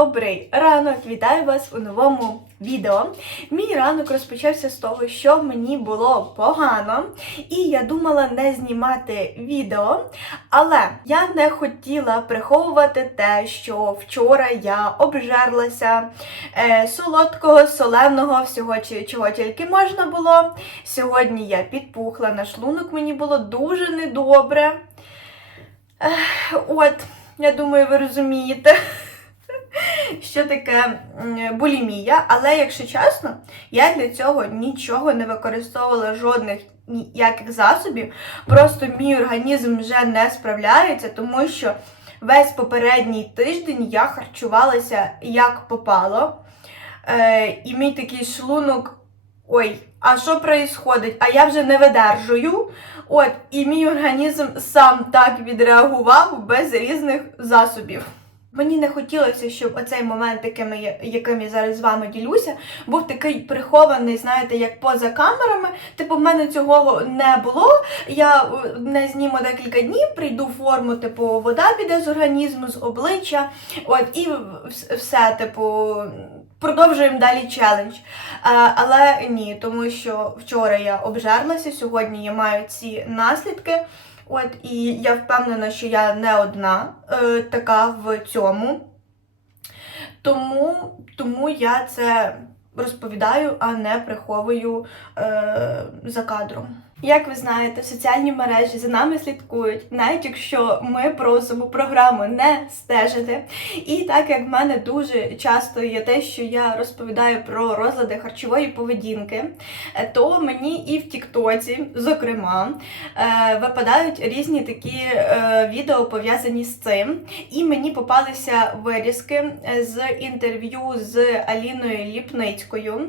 Добрий ранок! Вітаю вас у новому відео. Мій ранок розпочався з того, що мені було погано, і я думала не знімати відео, але я не хотіла приховувати те, що вчора я обжерлася е, солодкого, соленого, всього чого тільки можна було. Сьогодні я підпухла на шлунок, мені було дуже недобре. Ех, От, я думаю, ви розумієте що таке булімія, але якщо чесно, я для цього нічого не використовувала жодних ніяких засобів. Просто мій організм вже не справляється, тому що весь попередній тиждень я харчувалася як попало. Е, і мій такий шлунок. Ой, а що происходить? А я вже не видержую. От, і мій організм сам так відреагував без різних засобів. Мені не хотілося, щоб оцей момент, яким я, яким я зараз з вами ділюся, був такий прихований, знаєте, як поза камерами. Типу, в мене цього не було. Я е, не зніму декілька днів, прийду в форму, типу, вода піде з організму, з обличчя. От, і все, типу, продовжуємо далі челендж. Е, але ні, тому що вчора я обжерлася, сьогодні я маю ці наслідки. От, і я впевнена, що я не одна е, така в цьому. Тому, тому я це розповідаю, а не приховую е, за кадром. Як ви знаєте, в соціальні мережі за нами слідкують, навіть якщо ми просимо програму не стежити. І так як в мене дуже часто є те, що я розповідаю про розлади харчової поведінки, е, то мені і в Тіктоці, зокрема, е, випадають різні такі е, відео пов'язані з цим. І мені попалися вирізки з інтерв'ю з Аліною Ліпницькою.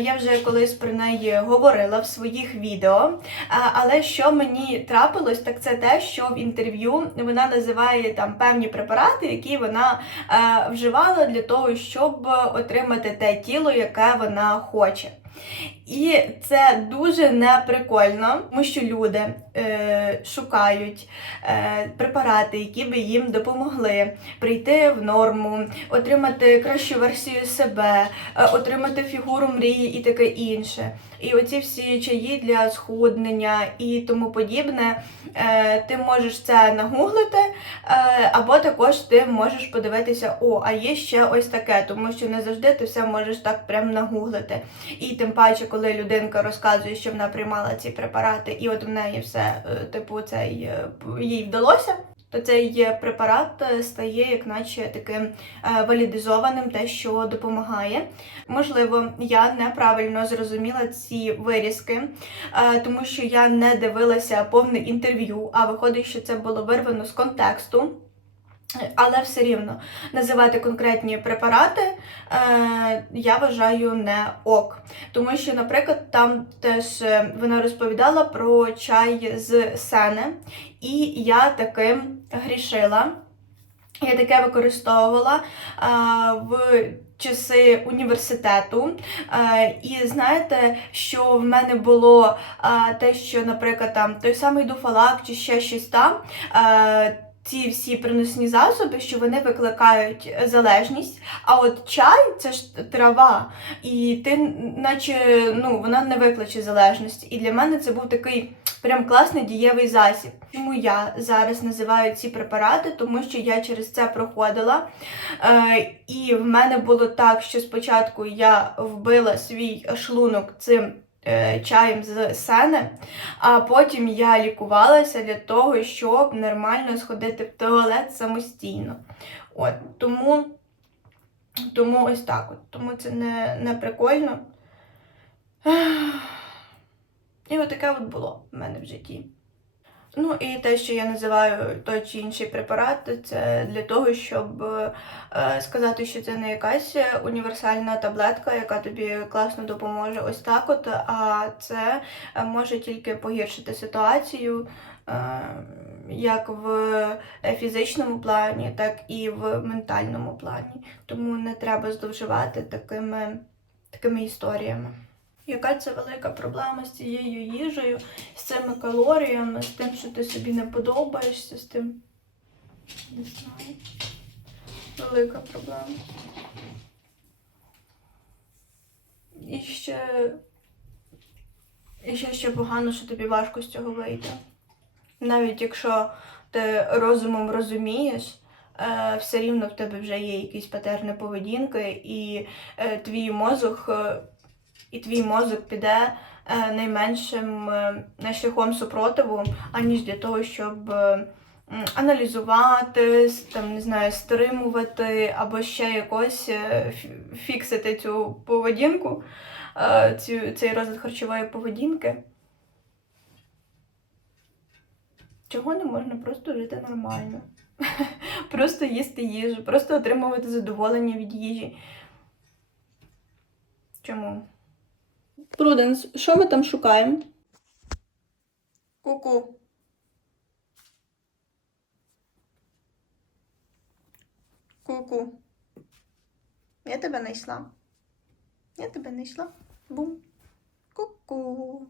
Я вже колись про неї говорила в своїх відео. Але що мені трапилось, так це те, що в інтерв'ю вона називає там певні препарати, які вона е, вживала для того, щоб отримати те тіло, яке вона хоче. І це дуже неприкольно, тому що люди е, шукають е, препарати, які би їм допомогли прийти в норму, отримати кращу версію себе, е, отримати фігуру мрії і таке інше. І оці всі чаї для схуднення і тому подібне, е, ти можеш це нагуглити, е, або також ти можеш подивитися, о, а є ще ось таке, тому що не завжди ти все можеш так прям нагуглити. І тим паче, коли людинка розказує, що вона приймала ці препарати, і от в неї все, е, типу, цей е, їй вдалося. То цей е, препарат стає як наче таким валідизованим, те, що допомагає. Можливо, я неправильно зрозуміла ці вирізки, тому що я не дивилася повне інтерв'ю, а виходить, що це було вирвано з контексту. Е, Але все рівно називати конкретні препарати е, я вважаю не ок. Тому що, наприклад, там теж е, вона розповідала про чай з сени, і я таким грішила. Я таке використовувала а, в часи університету. А, і знаєте, що в мене було а, те, що, наприклад, там той самий дуфалак чи ще щось там. А, ці всі приносні засоби, що вони викликають залежність. А от чай це ж трава, і ти, наче ну, вона не викличе залежність. І для мене це був такий прям класний дієвий засіб. Чому я зараз називаю ці препарати? Тому що я через це проходила. Е, і в мене було так, що спочатку я вбила свій шлунок цим. Е, Чаєм з сени, а потім я лікувалася для того, щоб нормально сходити в туалет самостійно. От, тому, тому ось так от. Тому це не, не прикольно. І от таке от було в мене в житті. Ну і те, що я називаю той чи інший препарат, це для того, щоб е, сказати, що це не якась універсальна таблетка, яка тобі класно допоможе ось так, от, а це е, може тільки погіршити ситуацію. е, Як в фізичному плані, так і в ментальному плані. Тому не треба зловживати такими, такими історіями. Яка це велика проблема з цією їжею, з цими калоріями, з тим, що ти собі не подобаєшся, з тим. Не знаю. велика проблема. І ще. І ще, ще погано, що тобі важко з цього вийти. Навіть якщо ти розумом розумієш, е, все рівно в тебе вже є якісь патерни поведінки, і е, твій мозок, е, і твій мозок піде е, найменшим е, шляхом супротиву, аніж для того, щоб е, аналізувати, там, не знаю, стримувати або ще якось фіксити цю поведінку, цю, цей розлад харчової поведінки. Чого не можна просто жити нормально? Просто їсти їжу, просто отримувати задоволення від їжі. Чому? Пруденс, що ми там шукаємо? Ку-ку. Ку-ку. Я тебе знайшла. Я тебе знайшла. Бум. Ку-ку.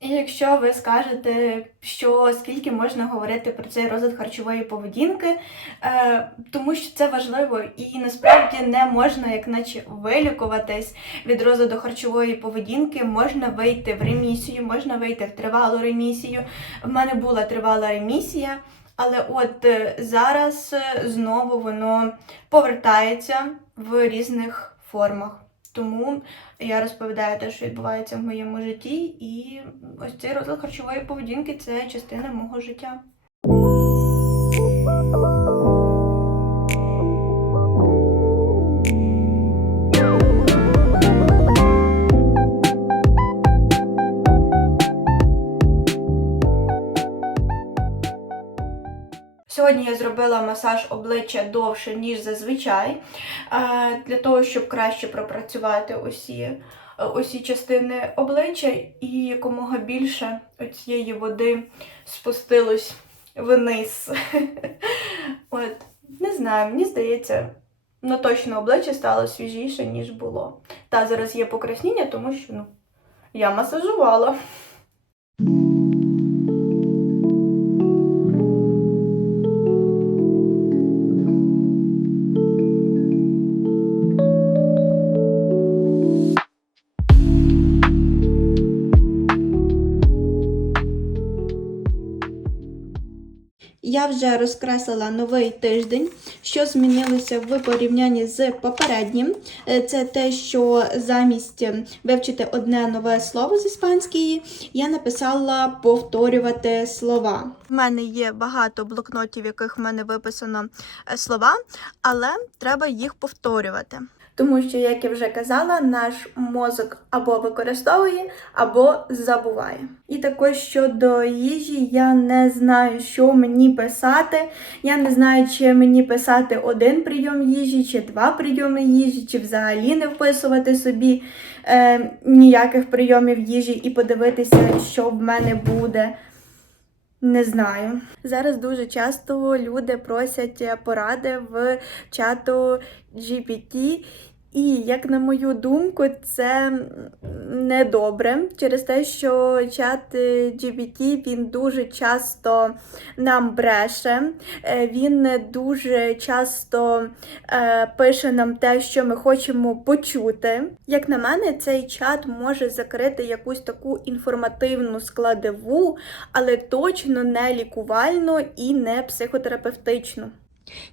І якщо ви скажете, що скільки можна говорити про цей розлад харчової поведінки, е, тому що це важливо і насправді не можна, як наче вилікуватись від розладу харчової поведінки, можна вийти в ремісію, можна вийти в тривалу ремісію. В мене була тривала ремісія, але от е, зараз е, знову воно повертається в різних формах. Тому я розповідаю те, що відбувається в моєму житті, і ось цей розлад харчової поведінки це частина мого життя. Сьогодні я зробила масаж обличчя довше, ніж зазвичай, е, для того, щоб краще пропрацювати усі, е, усі частини обличчя і якомога більше цієї води спустилось вниз. От, не знаю, мені здається, ну точно обличчя стало свіжіше, ніж було. Та зараз є покраснення, тому що ну, я масажувала. Вже розкреслила новий тиждень, що змінилося в порівнянні з попереднім. Е, Це те, що замість вивчити одне нове слово з іспанської, я написала повторювати слова. У мене є багато блокнотів, в яких в мене виписано е, слова, але треба їх повторювати. Тому що, як я вже казала, наш мозок або використовує, або забуває. І також щодо їжі, я не знаю, що мені писати. Я не знаю, чи мені писати один прийом їжі, чи два прийоми їжі, чи взагалі не вписувати собі е, ніяких прийомів їжі і подивитися, що в мене буде. Не знаю. Зараз дуже часто люди просять поради в чату GPT. І, як на мою думку, це недобре через те, що чат е, GPT він дуже часто нам бреше, е, він дуже часто е, пише нам те, що ми хочемо почути. Як на мене, цей чат може закрити якусь таку інформативну складову, але точно не лікувальну і не психотерапевтичну.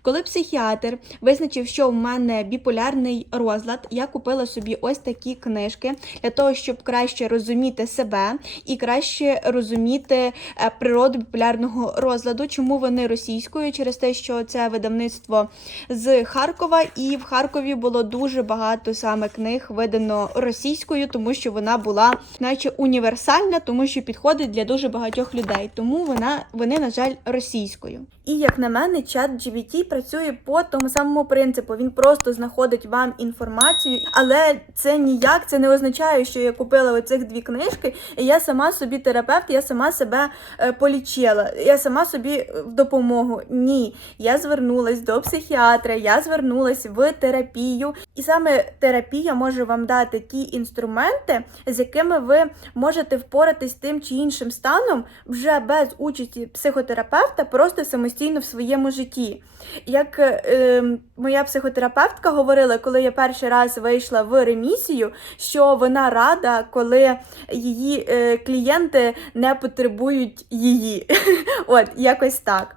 Коли психіатр визначив, що в мене біполярний розлад, я купила собі ось такі книжки для того, щоб краще розуміти себе і краще розуміти е, природу біполярного розладу. Чому вони російською? Через те, що це видавництво з Харкова, і в Харкові було дуже багато саме книг видано російською, тому що вона була, наче універсальна, тому що підходить для дуже багатьох людей. Тому вона вони, на жаль, російською. І як на мене, чат GBT працює по тому самому принципу. Він просто знаходить вам інформацію, але це ніяк це не означає, що я купила оцих дві книжки, і я сама собі терапевт, я сама себе е, полічила, я сама собі е, в допомогу. Ні, я звернулась до психіатра, я звернулась в терапію, І саме терапія може вам дати ті інструменти, з якими ви можете впоратись тим чи іншим станом вже без участі психотерапевта, просто самостійно в своєму житті. Як е, моя психотерапевтка говорила, коли я перший раз вийшла в ремісію, що вона рада, коли її е, клієнти не потребують її. От, якось так.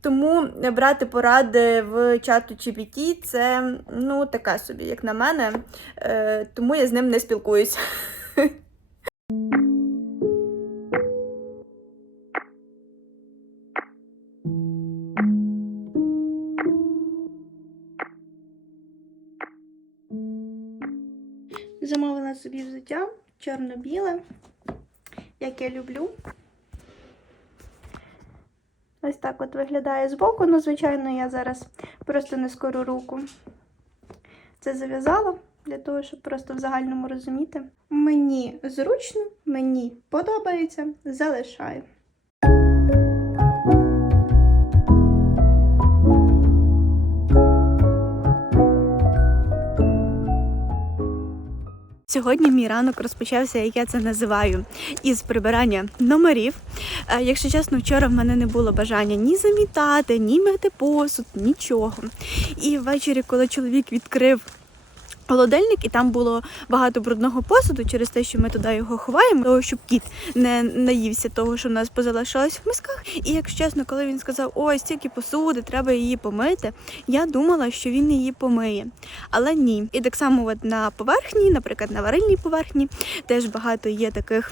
Тому брати поради в чату GPT це ну така собі, як на мене. Е, тому я з ним не спілкуюсь. Замовила собі взуття чорно-біле, як я люблю. Ось так от виглядає збоку. Ну, звичайно, я зараз просто не скору руку. Це зав'язала для того, щоб просто в загальному розуміти. Мені зручно, мені подобається, залишаю. Сьогодні мій ранок розпочався, як я це називаю, із прибирання номерів. Е, Якщо чесно, вчора в мене не було бажання ні замітати, ні мити посуд, нічого. І ввечері, коли чоловік відкрив холодильник, і там було багато брудного посуду через те, що ми туди його ховаємо, того, щоб кіт не наївся того, що в нас позалишалось в мисках. І якщо чесно, коли він сказав, ой, стільки посуди, треба її помити, я думала, що він її помиє. Але ні. І так само от на поверхні, наприклад, на варильній поверхні, теж багато є таких.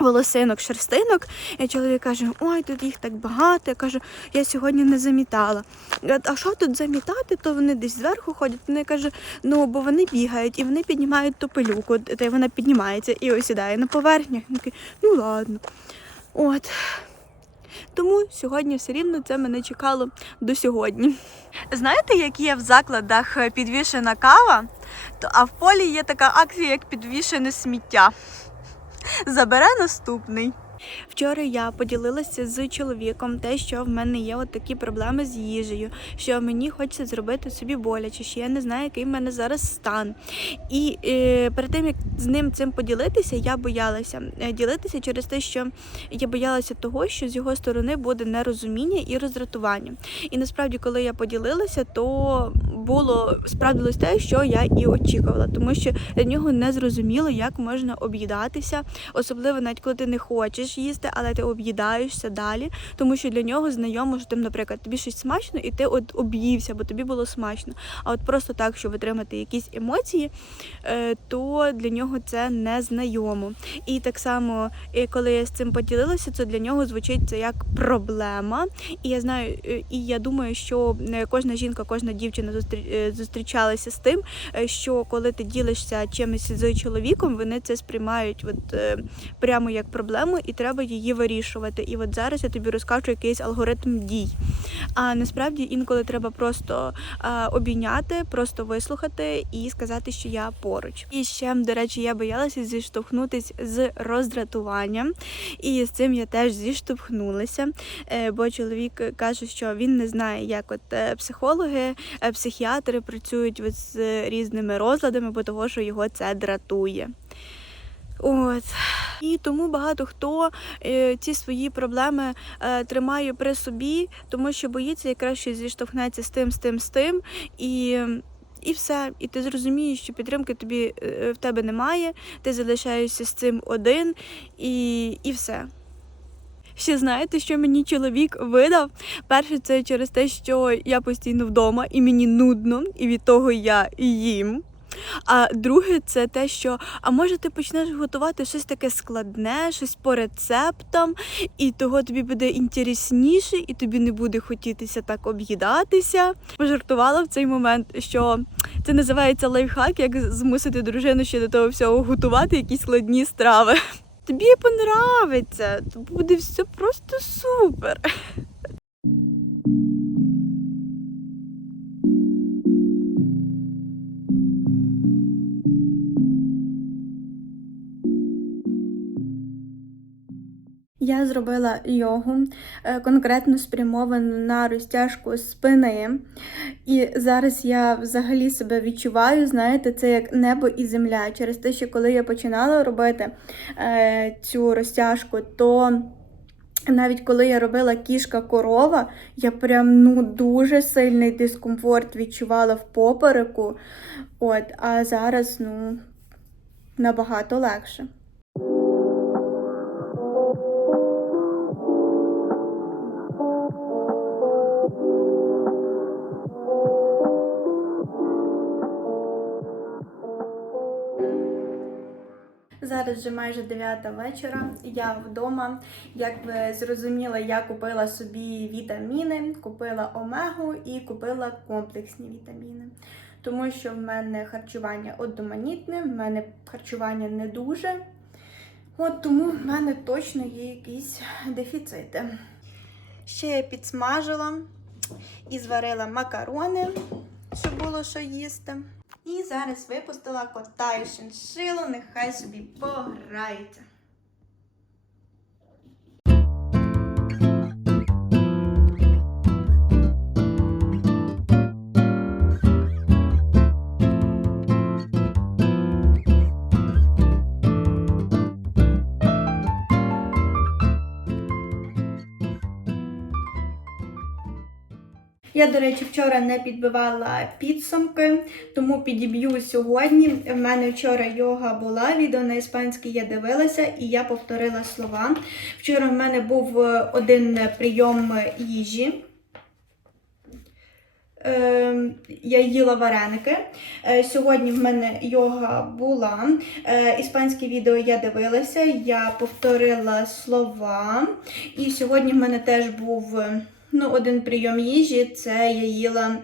Волосинок, шерстинок, і чоловік каже: Ой, тут їх так багато. Я кажу, я сьогодні не замітала. А що тут замітати? То вони десь зверху ходять. Вони каже, ну бо вони бігають і вони піднімають ту пилюку, та й вона піднімається і осідає на поверхнях. Він такий, ну ладно. От. Тому сьогодні все рівно це мене чекало до сьогодні. Знаєте, як є в закладах підвішена кава, а в полі є така акція, як підвішене сміття. Забере наступний. Вчора я поділилася з чоловіком те, що в мене є такі проблеми з їжею, що мені хочеться зробити собі боляче, що я не знаю, який в мене зараз стан. І е, перед тим як з ним цим поділитися, я боялася е, ділитися через те, що я боялася того, що з його сторони буде нерозуміння і роздратування. І насправді, коли я поділилася, то було справдилось те, що я і очікувала, тому що для нього не зрозуміло, як можна об'їдатися, особливо навіть коли ти не хочеш їсти, але ти об'їдаєшся далі, тому що для нього знайомо, що тим, наприклад, тобі щось смачно, і ти от об'ївся, бо тобі було смачно. А от просто так, щоб отримати якісь емоції, е, то для нього це не знайомо. І так само, е, коли я з цим поділилася, це для нього звучить це як проблема. І я знаю, е, і я думаю, що кожна жінка, кожна дівчина зустрі- зустрічалася з тим, що коли ти ділишся чимось з чоловіком, вони це сприймають от, прямо як проблему, і треба її вирішувати. І от зараз я тобі розкажу якийсь алгоритм дій. А насправді інколи треба просто е, обійняти, просто вислухати і сказати, що я поруч. І ще, до речі, я боялася зіштовхнутись з роздратуванням, і з цим я теж зіштовхнулася. Е, бо чоловік каже, що він не знає, як от е, психологи, психіатри працюють з різними розладами, бо того, що його це дратує. От і тому багато хто е, ці свої проблеми е, тримає при собі, тому що боїться якраз що зіштовхнеться з тим, з тим, з тим, і, і все. І ти зрозумієш, що підтримки тобі е, в тебе немає, ти залишаєшся з цим один, і, і все. Ще знаєте, що мені чоловік видав? Перше, це через те, що я постійно вдома і мені нудно, і від того я їм. А друге, це те, що а може ти почнеш готувати щось таке складне, щось по рецептам, і того тобі буде інтересніше, і тобі не буде хотітися так об'їдатися. Пожартувала в цей момент, що це називається лайфхак, як змусити дружину ще до того всього готувати якісь складні страви. Тобі понравиться, буде все просто супер. Я зробила йогу, е, конкретно спрямовану на розтяжку спини. І зараз я взагалі себе відчуваю, знаєте, це як небо і земля. Через те, що коли я починала робити е, цю розтяжку, то навіть коли я робила кішка корова, я прям ну дуже сильний дискомфорт відчувала в попереку. От, а зараз ну набагато легше. Зараз вже майже 9 вечора. Я вдома. Як ви зрозуміли, я купила собі вітаміни, купила омегу і купила комплексні вітаміни. Тому що в мене харчування одноманітне, в мене харчування не дуже. От тому в мене точно є якісь дефіцити. Ще я підсмажила і зварила макарони, щоб було що їсти. І зараз випустила кота і шиншилу, нехай собі пограється. Я, до речі, вчора не підбивала підсумки, тому підіб'ю сьогодні. В мене вчора йога була, відео на іспанській я дивилася і я повторила слова. Вчора в мене був е, один прийом їжі. Е, Я їла вареники. Е, Сьогодні в мене йога була. Іспанське відео я дивилася, я повторила слова. І сьогодні в мене теж був ну, один прийом їжі це я їла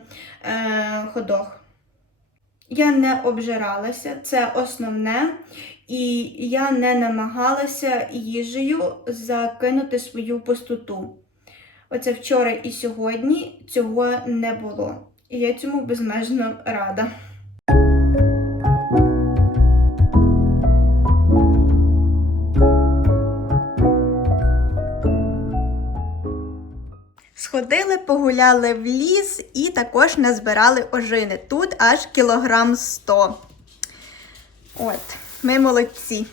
е, ходох. Я не обжиралася, це основне. І я не намагалася їжею закинути свою пустоту. Оце вчора і сьогодні цього не було. І я цьому безмежно рада. Сходили, погуляли в ліс і також назбирали ожини. Тут аж кілограм 100. От, ми молодці.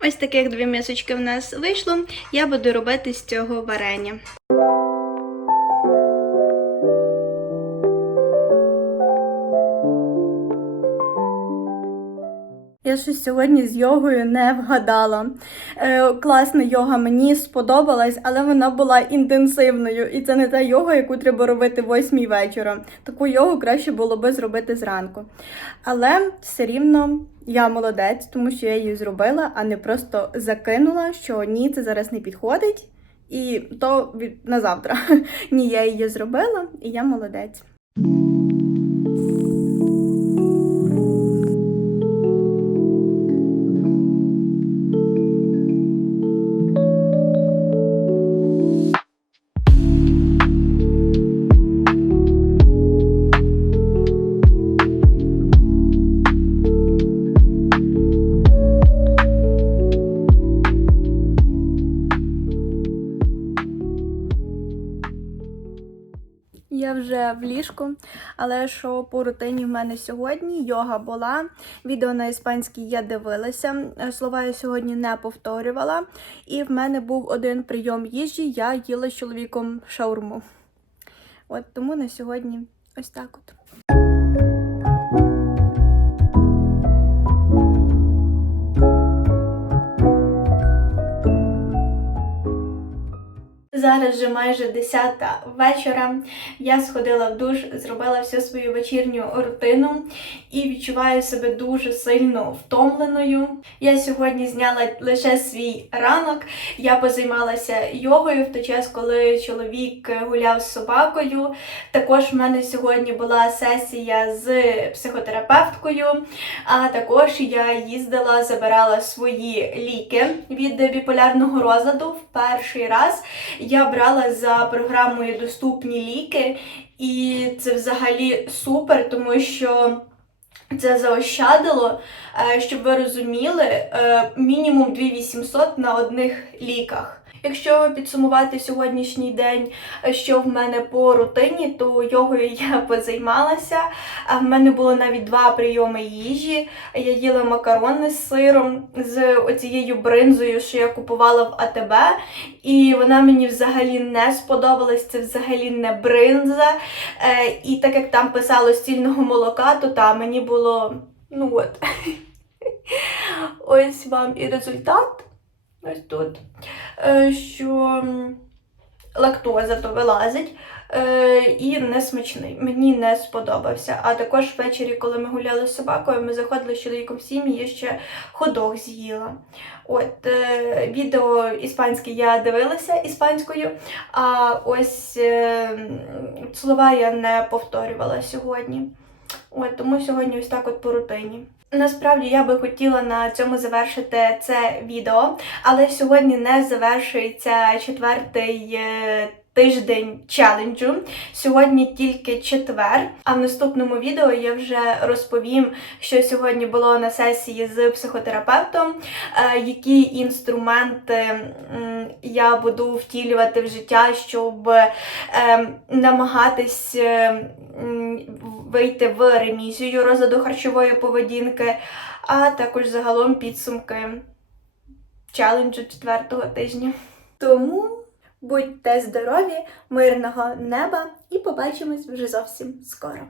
Ось таких дві місочки в нас вийшло. Я буду робити з цього варення. Я щось сьогодні з йогою не вгадала. Е, класна йога мені сподобалась, але вона була інтенсивною. І це не та йога, яку треба робити в 8 вечора. Таку йогу краще було би зробити зранку. Але все рівно я молодець, тому що я її зробила, а не просто закинула, що ні, це зараз не підходить. І то на завтра. Ні, я її зробила, і я молодець. В ліжку, але що по рутині в мене сьогодні йога була. Відео на іспанській я дивилася. е, Слова я сьогодні не повторювала. І в мене був один прийом їжі. Я їла з чоловіком шаурму. От тому на сьогодні ось так от. Зараз вже майже 10 вечора. Я сходила в душ, зробила всю свою вечірню рутину і відчуваю себе дуже сильно втомленою. Я сьогодні зняла лише свій ранок. Я позаймалася йогою в той час, коли чоловік гуляв з собакою. Також в мене сьогодні була сесія з психотерапевткою, а також я їздила, забирала свої ліки від біполярного розладу в перший раз. Я брала за програмою доступні ліки, і це взагалі супер, тому що це заощадило, е, щоб ви розуміли, е, мінімум 2800 на одних ліках. Якщо підсумувати сьогоднішній день, е, що в мене по рутині, то йогою я позаймалася. В мене було навіть два прийоми їжі. Я їла макарони з сиром, з оцією бринзою, що я купувала в АТБ. І вона мені взагалі не сподобалась. Це взагалі не бринза. Е, і так як там писало стільного молока, то та мені було. Ну от. Ось вам і результат. Ось тут. Е, що лактоза то вилазить. Е, і несмачний. Мені не сподобався. А також ввечері, коли ми гуляли з собакою, ми заходили з чоловіком в сім'ї, я ще ходок з'їла. От е, відео іспанське я дивилася іспанською, а ось слова я не повторювала сьогодні. От тому сьогодні ось так от по рутині. Насправді я би хотіла на цьому завершити це відео, але сьогодні не завершується четвертий е, тиждень челенджу. Сьогодні тільки четвер. А в наступному відео я вже розповім, що сьогодні було на сесії з психотерапевтом, е, які інструменти я буду втілювати в життя, щоб е, намагатись е, вийти в ремісію розладу харчової поведінки, а також загалом підсумки челенджу четвертого тижня. Тому будьте здорові, мирного неба і побачимось вже зовсім скоро.